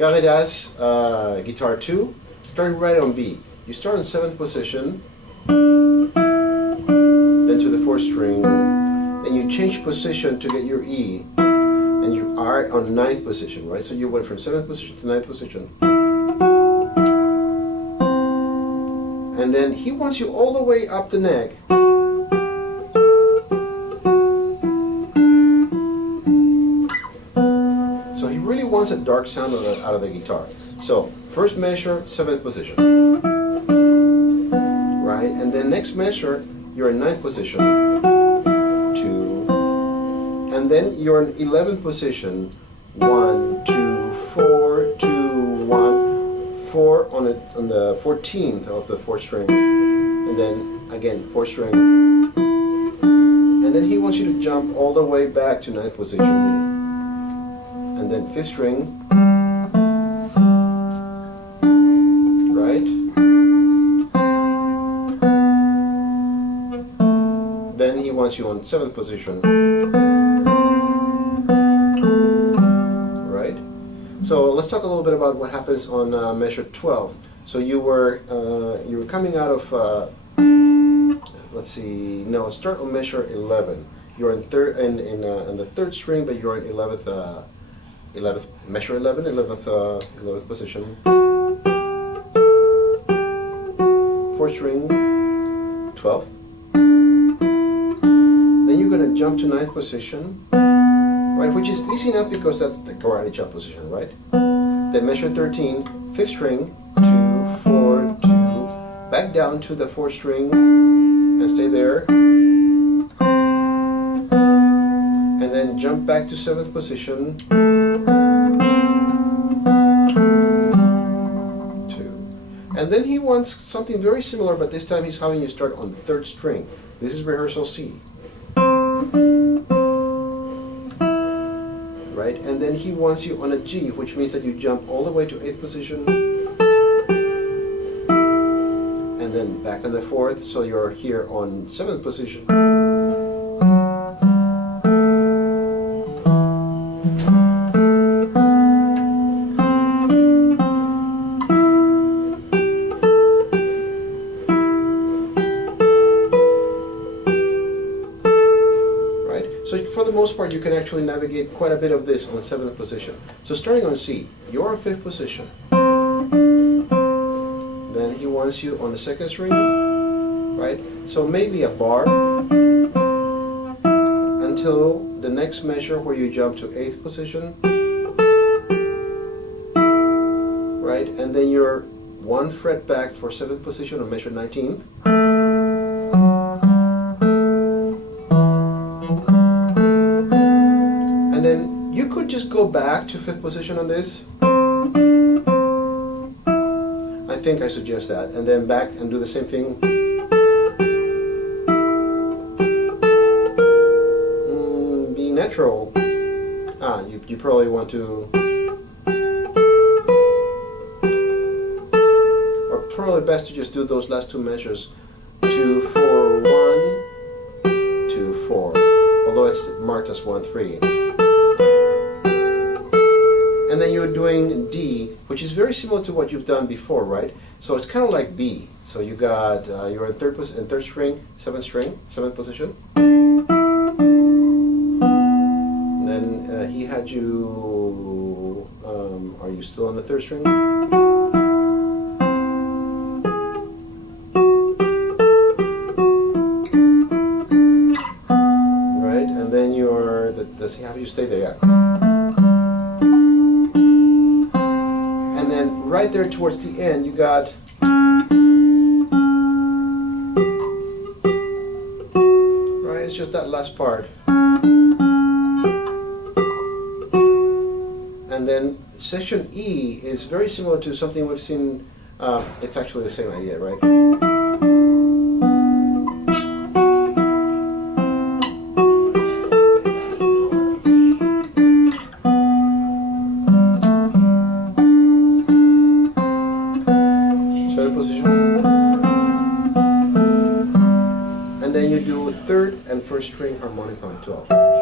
Carre guitar 2, starting right on B. You start on 7th position, then to the 4th string, then you change position to get your E, and you are on 9th position, right? So you went from 7th position to 9th position. And then he wants you all the way up the neck. So he really wants a dark sound out of the guitar. So first measure, 7th position, right? And then next measure, you're in 9th position, 2, and then you're in 11th position, 1, 2, 4, 2, 1, 4 on the 14th of the 4th string, and then again 4th string, and then he wants you to jump all the way back to 9th position, and then 5th string, right? Then he wants you on 7th position, right? So let's talk a little bit about what happens on measure 12. So you were coming out of let's see. No, start on measure 11. You're in the 3rd string, but you're in 11th measure 11th position. 4th string, 12th. Then you're going to jump to 9th position, right? Which is easy enough because that's the karate chop position, right? Then measure 13, 5th string, 2, 4, 2, back down to the 4th string and stay there. And then jump back to 7th position, 2. And then he wants something very similar, but this time he's having you start on 3rd string. This is rehearsal C. Right? And then he wants you on a G, which means that you jump all the way to 8th position, and then back on the 4th, so you're here on 7th position. So for the most part, you can actually navigate quite a bit of this on the 7th position. So starting on C, you're on 5th position. Then he wants you on the 2nd string, right? So maybe a bar until the next measure where you jump to 8th position, right? And then you're 1 fret back for 7th position on measure 19th. And then you could just go back to 5th position on this. I think I suggest that. And then back and do the same thing. Be natural. You probably want to... Or probably best to just do those last 2 measures. 2, 4, 1, 2, 4. Although it's marked as 1, 3. And then you're doing D, which is very similar to what you've done before, right? So it's kind of like B. So you got you're in 3rd string, 7th string, 7th position. And then he had you. Are you still on the 3rd string? Right, and then you're. Does he have you stay there? Yeah. Right there towards the end, you got right. It's just that last part, and then section E is very similar to something we've seen. It's actually the same idea, right? And then you do 3rd and 1st string harmonic on 12.